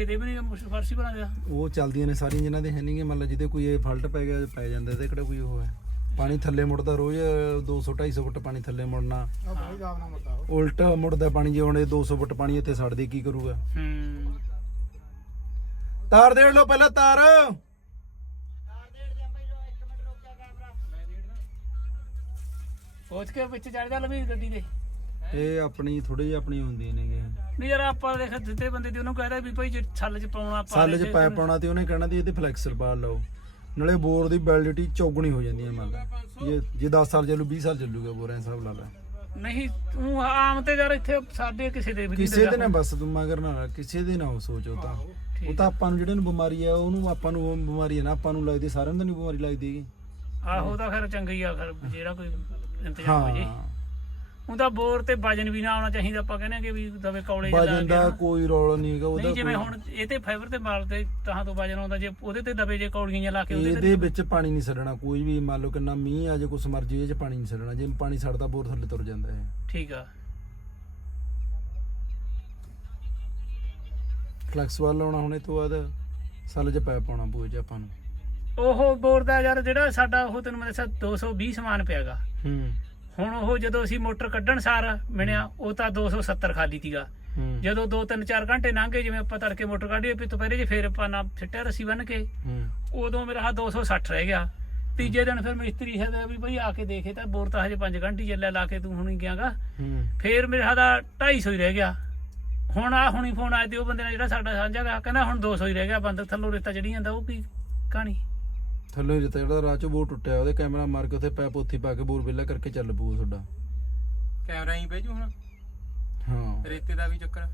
ਇਹਦੇ ਵੀ ਨਹੀਂ ਫਰਸੀ ਬਣਾ ਦਿਆ ਉਹ ਚੱਲਦੀਆਂ ਨੇ ਸਾਰੀਆਂ ਜਿਨ੍ਹਾਂ ਦੇ ਹੈ ਨਹੀਂਗੇ ਮੰਨ ਲਾ ਜਿਹਦੇ ਕੋਈ ਇਹ ਫਲਟ ਪੈ ਗਿਆ ਪੈ ਜਾਂਦਾ ਇਹਦੇ ਕਿਹੜਾ ਕੋਈ ਉਹ ਹੈ। ਪਾਣੀ ਥੱਲੇ ਮੁੜਦਾ ਰੋਜ਼ 200 250 ਫੁੱਟ ਪਾਣੀ ਥੱਲੇ ਮੁੜਨਾ। ਉਲਟ ਮੁੜਦਾ ਪਾਣੀ ਜੇ ਹੁਣ ਇਹ 200 ਫੁੱਟ ਪਾਣੀ ਇੱਥੇ ਛੱਡਦੇ ਕੀ ਕਰੂਗਾ? ਹੂੰ। ਤਾਰ ਦੇੜ ਲਓ ਪਹਿਲਾਂ ਤਾਰ। ਪਹੁੰਚ ਕੇ ਵਿੱਚ ਚੜ ਜਾ ਲਵੀ ਗੱਡੀ ਦੇ। ਇਹ ਆਪਣੀ ਥੋੜੀ ਜਿਹੀ ਆਪਣੀ ਹੁੰਦੀ ਨੇਗੇ। ਨਹੀਂ ਯਾਰ ਆਪਾਂ ਦੇਖ ਦਿੱਤੇ ਬੰਦੇ ਦੀ ਉਹਨੂੰ ਕਹਿ ਰਿਹਾ ਵੀ ਭਾਈ ਜੇ ਛੱਲ ਚ ਪਾਉਣਾ ਆਪਾਂ ਸੱਲ 'ਚ ਪਾਇਪ ਪਾਉਣਾ ਤੇ ਉਹਨੇ ਕਹਿਣਾ ਦੀ ਇਹਦੇ ਫਲੈਕਸਰ ਪਾ ਲਓ। ਨਾਲੇ ਬੋਰ ਦੀ ਵੈਲਿਡਿਟੀ ਚੌਗਣੀ ਹੋ ਜਾਂਦੀ ਹੈ ਮੰਨ ਲਾ। ਜੇ ਜੇ 10 ਸਾਲ ਚੱਲੂ 20 ਸਾਲ ਚੱਲੂਗਾ ਬੋਰ ਐ ਹਿਸਾਬ ਲਾ ਲੈ। ਨਹੀਂ ਤੂੰ ਆਮ ਤੇ ਯਾਰ ਇੱਥੇ ਸਾਡੇ ਕਿਸੇ ਦੇ ਵੀ ਨਹੀਂ ਕਿਸੇ ਦੇ ਨਾ ਬਸ ਤੂੰ ਮਗਰ ਨਾ ਕਿਸੇ ਦੇ ਨਾ ਉਹ ਸੋਚੋ ਤਾਂ। ਉਹ ਤਾਂ ਆਪਾਂ ਨੂੰ ਜਿਹੜੇ ਨੂੰ ਬਿਮਾਰੀ ਆ ਉਹਨੂੰ ਆਪਾਂ ਨੂੰ ਉਹ ਬਿਮਾਰੀ ਹੈ ਨਾ ਆਪਾਂ ਨੂੰ ਲੱਗਦੀ ਸਾਰਿਆਂ ਨੂੰ ਤਾਂ ਨਹੀਂ ਬਿਮਾਰੀ ਲੱਗਦੀ ਹੈਗੀ। ਆਹੋ ਤਾਂ ਫਿਰ ਚੰਗਾ ਆ ਫਿਰ ਜਿਹੜਾ ਕੋਈ ਇੰਤਜ਼ਾਮ ਹੋ ਜੇ। ਹਾਂ ਉਹਦਾ ਬੋਰ ਤੇ ਵਜਨ ਵੀ ਨਾ ਆਉਣਾ ਚਾਹੀਦਾ ਆਪਾਂ ਕਹਿੰਦੇ ਕਿ ਵੀ ਦਵੇ ਕੌਲੇ ਜਿਹਾ ਲਾ ਵਜਨ ਦਾ। ਕੋਈ ਰੌਲਾ ਨਹੀਂ ਹੈਗਾ ਨਹੀਂ ਜਿਵੇਂ ਹੁਣ ਇਹ ਤੇ ਫਾਈਬਰ ਤੇ ਮਾਲ ਤੇ ਤਾਂ ਤੋਂ ਵਜਨ ਆਉਂਦਾ ਜੇ ਉਹਦੇ ਤੇ ਦਬੇ ਜੇ ਕੌਲੀਆਂ ਜਿਹਾ ਲਾ ਕੇ ਉਹਦੇ ਇਹਦੇ ਤੇ ਵਿੱਚ ਪਾਣੀ ਨਹੀਂ ਛੱਡਣਾ ਕੋਈ ਵੀ ਮੰਨ ਲਓ ਕਿੰਨਾ ਮੀਂਹ ਆ ਜੇ ਕੁਛ ਮਰਜ਼ੀ ਇਹ ਚ ਪਾਣੀ ਨਹੀਂ ਛੱਡਣਾ ਜੇ ਪਾਣੀ ਛੱਡਦਾ ਬੋਰ ਥੱਲੇ ਤੁਰ ਜਾਂਦਾ ਹੈ ਠੀਕ ਆ। ਫਲੈਕਸ ਵਾਲ ਲਾਉਣਾ ਹੁਣ ਇਹ ਤੋਂ ਬਾਅਦ ਸੱਲ 'ਚ ਪਾਇਪ ਪਾਉਣਾ ਪੂਏ 'ਚ ਆਪਾਂ ਨੂੰ। ਉਹ ਬੋਰ ਦਾ ਯਾਰ ਜਿਹੜਾ ਸਾਡਾ ਉਹ ਤੈਨੂੰ ਮੈਂ ਦੱਸਿਆ 220 ਸਮਾਨ ਪਿਆਗਾ ਹੂੰ। ਹੁਣ ਉਹ ਜਦੋਂ ਅਸੀਂ ਮੋਟਰ ਕੱਢਣ ਸਾਰ ਮਿਣਿਆ ਉਹ ਤਾਂ 270 ਖਾਲੀ ਤੀਗਾ ਹੂੰ। ਜਦੋਂ 2-3 4 ਘੰਟੇ ਲੰਘੇ ਜਿਵੇਂ ਆਪਾਂ ਤੜਕੇ ਮੋਟਰ ਕੱਢੀ ਵੀ ਦੁਪਹਿਰੇ ਜੇ ਫੇਰ ਆਪਾਂ ਨਾ ਛੱਟਿਆ ਰੱਸੀ ਬੰਨ ਕੇ ਉਦੋਂ ਮੇਰਾ ਹਾ 260 ਰਹਿ ਗਿਆ। ਤੀਜੇ ਦਿਨ ਫਿਰ ਮਿਸਤਰੀ ਹੈ ਵੀ ਬਈ ਆ ਕੇ ਦੇਖੇ ਤਾਂ ਬੋਰ ਤਾਂ ਹਜੇ 5 ਘੰਟੇ ਚੱਲਿਆ ਲਾ ਕੇ ਤੂੰ ਹੁਣੀ ਗਿਆਗਾ। ਫੇਰ ਮੇਰੇ ਦਾ 250 ਹੀ ਰਹਿ ਗਿਆ। ਹੁਣ ਆ ਹੁਣੀ ਫੋਨ ਆਇਆ ਤੇ ਉਹ ਬੰਦੇ ਨਾਲ ਜਿਹੜਾ ਸਾਡਾ ਸਾਂਝਾ ਗਾ ਕਹਿੰਦਾ ਹੁਣ 200 ਹੀ ਰਹਿ ਗਿਆ ਬੰਦ ਥੱਲੋਂ ਰੇਤਾ ਚੜੀ ਜਾਂਦਾ ਉਹ ਕੀ ਕਹਾਣੀ? ਥੱਲੇ ਜਿੱਤਾ ਜਿਹੜਾ ਰਾਹ 'ਚੋਂ ਬੋਰ ਟੁੱਟਿਆ ਉਹਦੇ ਕੈਮਰਾ ਮਾਰ ਕੇ ਉੱਥੇ ਪੈਪ ਉੱਥੇ ਪਾ ਕੇ ਬੋਰ ਵਿਲਾ ਕਰਕੇ ਚੱਲ ਪਊਗਾ ਤੁਹਾਡਾ। ਕੈਮਰਾ ਹੀ ਭੇਜੂ ਹੁਣ? ਹਾਂ। ਰੇਤੇ ਦਾ ਵੀ ਚੱਕਰ।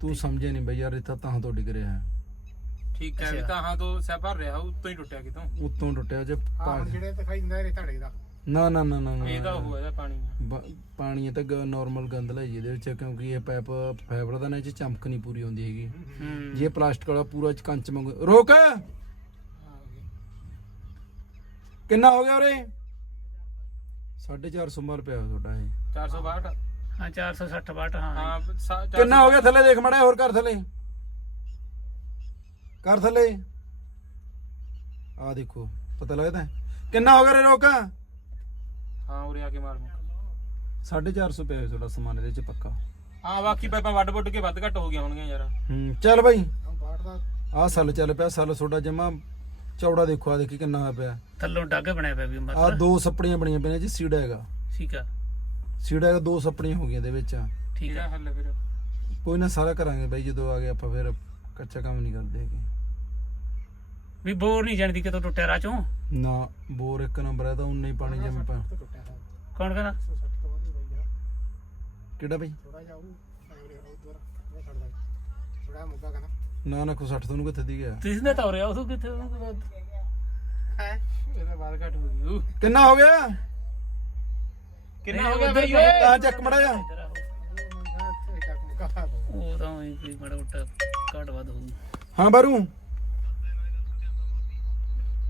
ਤੂੰ ਸਮਝਿਆ ਨਹੀਂ ਬਈ ਯਾਰ ਇੱਥਾ ਤਾਂ ਤੋਂ ਡਿੱਗ ਰਿਹਾ ਹੈ। ਠੀਕ ਹੈ ਵੀ ਅੱਛਾ। ਤਾਂ ਹਾਂ ਤੋਂ ਸਹਿ ਭਰ ਰਿਹਾ ਉੱਤੋਂ ਹੀ ਟੁੱਟਿਆ ਕਿਤੋਂ? ਉੱਤੋਂ ਟੁੱਟਿਆ ਜੇ ਪਾ- ਜਿਹੜੇ ਦਿਖਾਈ ਦਿੰਦਾ ਇਹ ਧੜੇ ਦਾ। ਨਾ ਨਾ ਨਾ ਨਾ ਨਾ ਇਹ ਤਾਂ ਉਹ ਇਹਦਾ ਪਾਣੀ ਬ- ਪਾਣੀ ਇਹ ਤਾਂ ਨਾਰਮਲ ਗੰਦ ਲੈ ਜੀ ਇਹਦੇ ਵਿੱਚ ਕਿਉਂਕਿ ਇਹ ਪਾਈਪ ਫਾਈਬਰ ਦਾ ਨਾ ਇਹ 'ਚ ਚਮਕ ਨਹੀਂ ਪੂਰੀ ਹੁੰਦੀ ਹੈਗੀ। ਹੂੰ। ਜੇ ਪਲਾਸਟਿਕ ਵਾਲਾ ਪੂਰਾ ਚ ਕੰਚ ਮੰਗ ਰੋਕ! ਕਿੰਨਾ ਹੋ ਗਿਆ ਉਰੇ? 450 ਮਰ ਪਿਆ ਤੁਹਾਡਾ ਇਹ। 462 ਹਾਂ 460 ਵਾਟ ਹਾਂ। ਹਾਂ ਸਾ- ਚਾਰ ਕਿੰਨਾ ਸੌ- ਹੋ ਗਿਆ ਥੱਲੇ ਦੇਖ ਮੜਾ ਹੋਰ ਕਰ ਥੱਲੇ? ਕਰ ਥੱਲੇ? ਆ ਦੇਖੋ ਪਤਾ ਲੱਗਦਾ ਹੈ? ਕਿੰਨਾ ਹੋ ਗਿਆ ਰੇ ਰੋਕ? ਹਾਂ ਉਰੇ ਆ ਕੇ ਮਾਰ ਮੂੰਹ। 450 ਪਿਆ ਹੋਇਆ ਤੁਹਾਡਾ ਸਮਾਨ ਇਹਦੇ ਚ ਪੱਕਾ। ਹਾਂ ਬਾਕੀ ਪਾਈਪਾਂ ਵੱਡ ਵੱਡ ਕੇ ਵੱਧ ਘੱਟ ਹੋ ਗਈਆਂ ਹੋਣਗੀਆਂ ਯਾਰ। ਹੂੰ ਚੱਲ ਬਾਈ। ਆਹ ਸੱਲ ਚੱਲ ਪਿਆ ਸੱਲ ਤੁਹਾਡਾ ਜਮਾ ਚੌੜਾ ਦੇਖੋ ਆ ਦੇਖੀ ਕਿੰਨਾ ਹੋਇਆ ਪਿਆ। ਥੱਲੋਂ ਡੱਗ ਬਣਿਆ ਪਿਆ ਵੀ ਆ ਮਤਲਬ ਦੋ ਸੱਪੜੀਆਂ ਬਣੀਆਂ ਪਈਆਂ ਜੀ ਸੀੜਾ ਹੈਗਾ। ਠੀਕ ਆ। ਸੀੜਾ ਹੈਗਾ ਦੋ ਸੱਪੜੀਆਂ ਹੋ ਗਈਆਂ ਇਹਦੇ ਵਿੱਚ। ਠੀਕ ਆ। ਹੱਲ ਫਿਰ। ਕੋਈ ਨਾ ਸਾਰਾ ਕਰਾਂਗੇ ਬਾਈ ਜਦੋਂ ਆ ਗਏ ਆਪਾਂ ਫਿਰ ਕੱਚਾ ਕੰਮ ਨਹੀਂ ਕਰਦੇ ਹੈਗੇ। ਵੀ ਬੋਰ ਨਹੀਂ ਜਾਣਦੀ ਕਿਤੋਂ ਟੁੱਟਿਆ ਰਾਹ ਚੋਂ? ਨਾ ਬੋਰ ਇੱਕ ਨੰਬਰ ਹੈ ਤਾਂ ਉਨਾ ਹੀ ਪਾਣੀ ਜੰਮ ਹੈ ਕੌਣ ਕਹਿੰਦਾ? 160 ਤੋਂ ਵੱਧ ਹੋਈ ਗਿਆ ਕਿਹੜਾ ਬਾਈ? ਥੋੜਾ ਛੱਡਦਾ ਥੋੜਾ ਮੁੱਗਾ ਕਹਿੰਦਾ। ਨਾ ਨਾ ਕੋ 60 ਤੁਹਾਨੂੰ ਕਿੱਥੇ ਦੀ ਗਿਆ ਤੁਸੀਂ ਨੇ ਤਾਂ ਉਰਿਆ ਉਹ ਕਿੱਥੇ ਉਹਨੂੰ ਹੈ? ਇਹਦਾ ਵੱਧ ਘੱਟ ਹੋ ਊ, ਕਿੰਨਾ ਹੋ ਗਿਆ? ਕਿੰਨਾ ਹੋ ਗਿਆ ਬਈ ਹੀ ਹੋਇਆ। ਤਾਂ ਚੱਕ ਮੜਾ ਜਾ। ਉਹ ਤਾਂ ਉਹੀ ਕੋਈ ਬੜਾ ਉੱਟਾ ਘੱਟ ਵੱਧ ਹੋਊ। ਹਾਂ ਬਾਰੂ।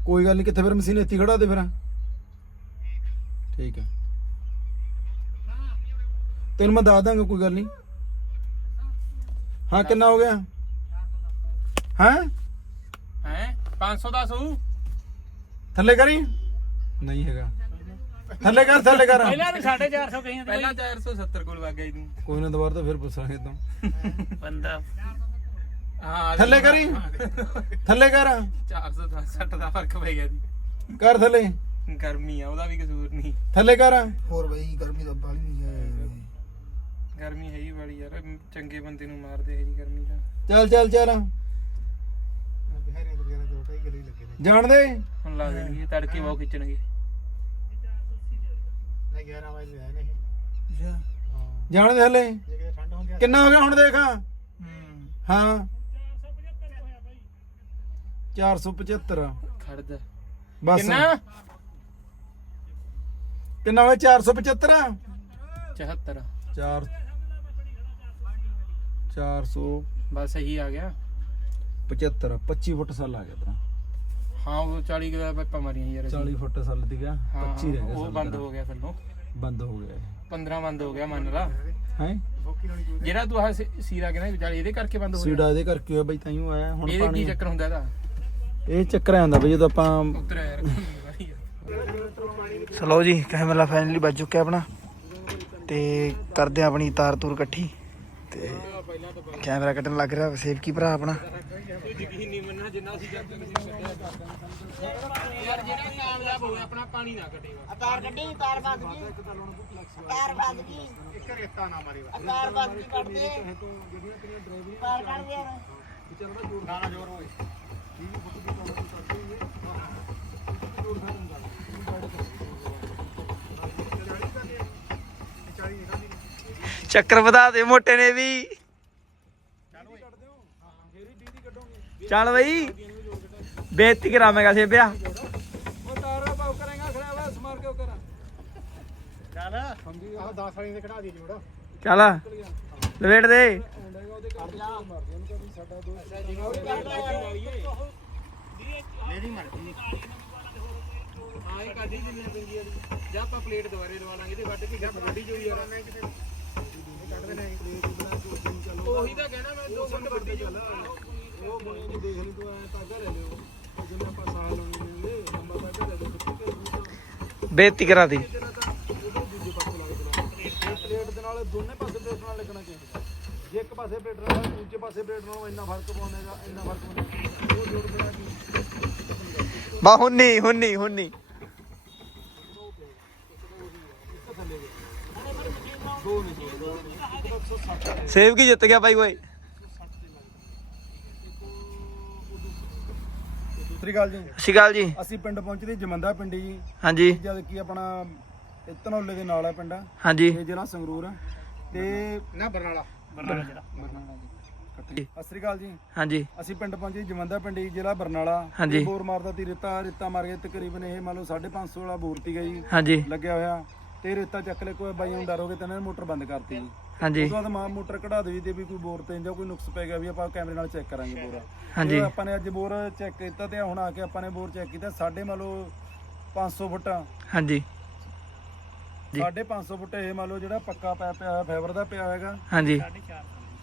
ਕੋਈ ਗੱਲ ਨਹੀਂ ਕਿੱਥੇ ਫਿਰ ਮਸ਼ੀਨ ਇੱਥੇ ਖੜਾ ਦੇ ਫਿਰ। ਠੀਕ ਹੈ ਤੈਨੂੰ ਮੈਂ ਦੱਸ ਦਾਂਗਾ ਕੋਈ ਗੱਲ ਨਹੀਂ ਹਾਂ ਕਿੰਨਾ ਹੋ ਗਿਆ? ਹਾਂ? ਹੈ? 510 ਹੋਊ ਥੱਲੇ ਕਰੀ ਨਹੀਂ ਹੈਗਾ। ਥੱਲੇ ਕਰ ਥੱਲੇ ਕਰ। ਪਹਿਲਾਂ ਵੀ 450 ਕਹੀਆਂ ਪਹਿਲਾਂ 470 ਕੋਲ ਵਗ ਗਿਆ ਤੂੰ। ਕੋਈ ਨਾ ਦੁਬਾਰਾ ਤਾਂ ਫਿਰ ਪੁੱਛਾਂਗੇ ਤਾਂ ਬੰਦਾ। ਹਾਂ ਥੱਲੇ ਕਰੀ ਥੱਲੇ ਕਰ। 460 ਦਾ ਫ਼ਰਕ ਪੈ ਗਿਆ ਜੀ। ਕਰ ਥੱਲੇ। ਗਰਮੀ ਆ ਉਹਦਾ ਵੀ ਕਸੂਰ ਨਹੀਂ। ਥੱਲੇ ਕਰ। ਹੋਰ ਬਈ ਗਰਮੀ ਦਾ ਬਾਲੀ ਨਹੀਂ ਹੈ। ਗਰਮੀ ਹੈ ਹੀ ਬੜੀ ਯਾਰ ਚੰਗੇ ਬੰਦੇ ਨੂੰ ਮਾਰਦੇ ਹੈ ਜੀ ਗਰਮੀ ਦਾ ਚੱਲ ਚੱਲ ਚੱਲ ਬਿਹਾਰੀਆਂ ਦੇ ਜਿਹੜੇ ਦੋ ਢਾਈ ਕਿਲੋ ਹੀ ਲੱਗੇ ਨੇ ਜਾਣ ਦੇ ਹੁਣ ਲਾ ਦੇਣਗੇ ਤੜਕੇ ਬਹੁਤ ਖਿੱਚਣਗੇ। ਨਾ 11 ਵਜੇ ਆਏ ਨੇ ਇਹ। ਹਾਂ। ਜਾਣ ਦੇ ਥੱਲੇ ਜੇ ਕਿਤੇ ਠੰਡ ਹੁੰਦੀ ਆ ਕਿੰਨਾ ਹੋ ਗਿਆ ਹੁਣ ਦੇਖ? ਹੂੰ। ਹਾਂ। 475 ਖੜ ਜਾ। ਬਸ। ਕਿੰਨਾ? ਕਿੰਨਾ ਹੋਇਆ? 475 74 4 475 ਬਸ ਸਹੀ ਆ ਗਿਆ। 25 ਫੁੱਟ ਸਾਲ ਆ ਗਿਆ ਤੇਰਾ। ਹਾਂ ਉਹ 40 ਕਿਲੋ ਪਾਈਪਾਂ ਮਾਰੀਆਂ ਯਾਰ ਅਸੀਂ। 40 ਫੁੱਟ ਸਾਲ ਦੀ ਗਿਆ ਹਾਂ, 25 ਰਹਿ ਗਿਆ ਉਹ ਸਾਲ ਬੰਦ। ਹੋ ਗਿਆ ਥੱਲੋਂ ਬੰਦ ਹੋ ਗਿਆ ਇਹ। 15 ਬੰਦ ਹੋ ਗਿਆ ਮੰਨ ਲਾ। ਹੈ? ਜਿਹੜਾ ਤੂੰ ਆਹ ਸੀ- ਸੀਰਾ ਕਹਿੰਦਾ ਵਿਚਾਰ ਇਹਦੇ ਕਰਕੇ ਬੰਦ ਹੋ ਗਿਆ? ਸੀੜਾ ਇਹਦੇ ਕਰਕੇ ਹੋਇਆ ਬਈ ਤਾਈਓ ਆਇਆ ਹੁਣ ਇਹਦੇ ਕੀ ਚੱਕਰ ਹੁੰਦਾ ਇਹਦਾ? ਇਹ ਚੱਕਰ ਆਉਂਦਾ ਬਈ ਜਦੋਂ ਆਪਾਂ ਉਤਰ ਯਾਰ ਚਲੋ ਜੀ ਕੈਮਰਾ ਫਾਈਨਲੀ ਵੱਜ ਚੁੱਕਿਆ ਆਪਣਾ। ਤੇ ਕਰਦੇ ਆ ਆਪਣੀ ਤਾਰ ਤੂਰ ਇਕੱਠੀ। ਤੇ ਕੈਮਰਾ ਕੱਢਣ ਲੱਗ ਰਿਹਾ ਸੇਵ ਕੀ ਭਰਾ ਆਪਣਾ। ਯਕੀਨ ਨਹੀਂ ਮੰਨਣਾ ਜਿੰਨਾ ਅਸੀਂ ਜਦ ਯਾਰ ਜਿਹੜਾ ਕਾਮਯਾਬ ਹੋਵੇ ਆਪਣਾ ਪਾਣੀ ਨਾ ਕੱਟੇਗਾ ਤਾਰ ਕੱਢੀ ਤਾਰ ਵੱਜ ਗਈ। ਤਾਰ ਵੱਜ ਗਈ। ਇੱਕ ਰੇਤਾ ਨਾ ਮਾਰੀ ਵਾ ਤਾਰ ਵੱਜ ਗਈ ਕੱਢ ਦੇ। ਤਾਰ ਕੱਢ ਦੇ ਯਾਰ। ਗਾਣਾ ਜ਼ੋਰ ਹੋਏ ਚੱਕਰ ਵਧਾ ਦੇ ਮੋਟੇ ਨੇ ਵੀ। ਚੱਲ ਬਈ ਬੇਇੱਜ਼ਤੀ ਕਰਾਵੇਂਗਾ ਸੇਬਿਆ। ਉਹ ਤਾਰਾ ਪਾਉ ਕਰਾਂਗਾ ਖੜਾ ਵਾ ਸਮਾਰ ਕੇ ਕਰਾਂ। ਚੱਲ। ਆਹ 10 ਵਾਲੀ ਦੇ ਖੜਾ ਦੀ ਜੋੜਾ। ਚੱਲ ਲਵੇਟ ਦੇ। ਹਾਂ ਇਹ ਕਾਢੀ ਜਿੰਨੀ ਪੈਂਦੀ ਆ ਜਾਂ ਆਪਾਂ ਪਲੇਟ ਦੁਬਾਰੇ ਲਵਾ ਲਾਂਗੇ ਤੇ ਵੱਢ ਕੇ ਗੱਪ ਵੱਢੀ ਜੋ ਯਾਰ ਉਹੀ ਤਾਂ ਕਹਿਣਾ ਮੈਂ ਦੋ ਫੁੱਟ ਵੱਢੀ ਜੋ ਉਹ ਬਣੇ ਨਹੀਂ ਦੇਖ ਲਈ ਤੂੰ ਐ ਤਾਗਾ ਲੈ ਲਿਓ ਜਿਵੇਂ ਆਪਾਂ ਸਾਹ ਲਾਉਣੀ ਨੇ ਲੰਬਾ ਤਾਗਾ ਲੈ ਲਿਓ ਸੁੱਕੀ ਤੇ। ਬੇਇੱਜ਼ਤੀ ਕਰਾ ਦੀ। ਪਲੇਟ ਦੇ ਨਾਲ ਦੋਨੇ ਪਾਸੇ ਪਲੇਟ ਨਾਲ ਲੱਗਣਾ ਚਾਹੀਦਾ। ਜੇ ਇੱਕ ਪਾਸੇ ਪਲੇਟ ਨਾਲ ਦੂਜੇ ਪਾਸੇ ਪਲੇਟ ਨਾਲ ਇੰਨਾ ਫ਼ਰਕ ਪਾਉਂਦੇਗਾ ਇੰਨਾ ਫ਼ਰਕ ਪਾਉਂਦਾ। ਉਹ ਜੋੜ ਦੇਣਾ ਕੀ ਬਾ ਹੁੰਨੀ ਹੁੰਨੀ ਹੁੰਨੀ। ਸੇਵ ਕੀ ਜਿੱਤ ਗਿਆ ਬਾਈ ਓਏ? ਸਤਿ ਸ੍ਰੀ ਅਕਾਲ ਜੀ। ਸਤਿ ਸ਼੍ਰੀ ਅਕਾਲ ਜੀ। ਅਸੀਂ ਪਿੰਡ ਪਹੁੰਚਦੇ ਜਮੰਦਾ ਪਿੰਡੀ ਜੀ। ਹਾਂਜੀ। ਜਦ ਕੀ ਆਪਣਾ ਇਹ ਧਨੌਲੇ ਦੇ ਨਾਲ ਹੈ ਪਿੰਡ। ਹਾਂਜੀ। ਇਹ ਜ਼ਿਲ੍ਹਾ ਸੰਗਰੂਰ ਹੈ। ਤੇ ਨਾ ਬਰਨਾਲਾ। ਬੰਦਾ ਜਿਹੜਾ ਸਤਿ ਸ੍ਰੀ ਅਕਾਲ ਜੀ। ਹਾਂਜੀ। ਅਸੀਂ ਪਿੰਡ ਪਹੁੰਚੇ ਜਮੰਦਾ ਪਿੰਡੀ ਜ਼ਿਲ੍ਹਾ ਬਰਨਾਲਾ। ਹਾਂਜੀ। ਬੋਰ ਮਾਰਦਾ ਤੀ ਰੇਤਾ ਰੇਤਾ ਮਾਰ ਕੇ ਤਕਰੀਬਨ ਇਹ ਮੰਨ ਲਓ 550 ਵਾਲਾ ਬੋਰ ਤੀ ਗਈ ਹਾਂਜੀ। ਲੱਗਿਆ ਹੋਇਆ। ਤੇ ਰੇਤਾ ਚੱਕ ਲੈ ਕੋਈ ਬਾਈ ਨੂੰ ਡਰ ਹੋ ਤੇ ਇਹਨਾਂ ਨੇ ਮੋਟਰ ਬੰਦ ਕਰਤੀ ਜੀ। ਹਾਂਜੀ। ਤੋਂ ਬਾਅਦ ਮਾਂ ਮੋਟਰ ਕਢਾ ਦੇਈ ਤੇ ਵੀ ਕੋਈ ਬੋਰ ਤੇ ਜਾਂ ਕੋਈ ਨੁਕਸ ਪੈ ਗਿਆ ਵੀ ਆਪਾਂ ਕੈਮਰੇ ਨਾਲ ਚੈੱਕ ਕਰਾਂਗੇ ਬੋਰ। ਹਾਂਜੀ। ਤੇ ਆਪਾਂ ਨੇ ਅੱਜ ਬੋਰ ਚੈੱਕ ਕੀਤਾ ਤੇ ਹੁਣ ਆ ਕੇ ਆਪਾਂ ਨੇ ਬੋਰ ਚੈੱਕ ਕੀਤਾ ਸਾਡੇ ਮੰਨ ਲਓ 500 ਫੁੱਟ। ਹਾਂਜੀ। ਸਾਢੇ 500 ਫੁੱਟ ਇਹ ਮੰਨ ਲਓ ਜਿਹੜਾ ਪੱਕਾ ਪਿਆ ਪਿਆ ਫਾਈਬਰ ਦਾ ਪਿਆ ਹੋਏਗਾ। ਹਾਂਜੀ।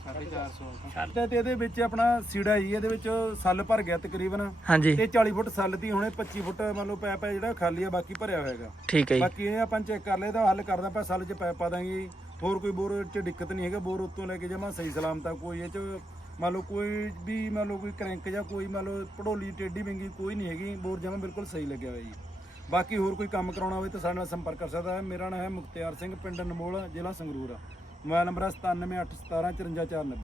450 ਤੇ ਤੇ ਇਹਦੇ ਵਿੱਚ ਆਪਣਾ ਸੀੜਾ ਜੀ ਇਹਦੇ ਵਿੱਚ ਸੱਲ ਭਰ ਗਿਆ ਤਕਰੀਬਨ। ਹਾਂਜੀ। ਤੇ 40 ਫੁੱਟ ਸੱਲ ਦੀ ਹੁਣੇ 25 ਫੁੱਟ ਮੰਨ ਲਓ ਪੈਪ ਹੈ ਜਿਹੜਾ ਖਾਲੀ ਆ ਬਾਕੀ ਭਰਿਆ ਹੋਏਗਾ। ਠੀਕ ਹੈ ਜੀ। ਬਾਕੀ ਇਹ ਆਪਾਂ ਚੈੱਕ ਕਰ ਲਿਆ ਇਹਦਾ ਹੱਲ ਕਰਦਾ ਪਿਆ ਸੱਲ 'ਚ ਪੈਪ ਪਾ ਦਾਂਗੇ। ਹੋਰ ਕੋਈ ਬੋਰ 'ਚ ਦਿੱਕਤ ਨਹੀਂ ਹੈਗਾ, ਬੋਰ ਉੱਤੋਂ ਲੈ ਕੇ ਜਮਾ ਸਹੀ ਸਲਾਮਤ ਆ ਕੋਈ ਇਹ 'ਚ ਮੰਨ ਲਓ ਕੋਈ ਵੀ ਮੰਨ ਲਓ ਕੋਈ ਕਰੈਂਕ ਜਾਂ ਕੋਈ ਮੰਨ ਲਓ ਪੜੋਲੀ ਟੇਢੀ ਵਿੰਗੀ ਕੋਈ ਨਹੀਂ ਹੈਗੀ, ਬੋਰ ਜਮਾ ਬਿਲਕੁਲ ਸਹੀ ਲੱਗਿਆ ਹੋਇਆ ਜੀ। ਬਾਕੀ ਹੋਰ ਕੋਈ ਕੰਮ ਕਰਾਉਣਾ ਹੋਵੇ ਤਾਂ ਸਾਡੇ ਨਾਲ ਸੰਪਰਕ ਕਰ ਸਕਦਾ ਹੈ। ਮੇਰਾ ਨਾਮ ਹੈ ਮੁਖਤਿਆਰ ਸਿੰਘ, ਪਿੰਡ ਨਮੋਲ, ਜ਼ਿਲ੍ਹਾ ਸੰਗਰੂਰ। ਮੋਬਾਈਲ ਨੰਬਰ ਹੈ 9781175490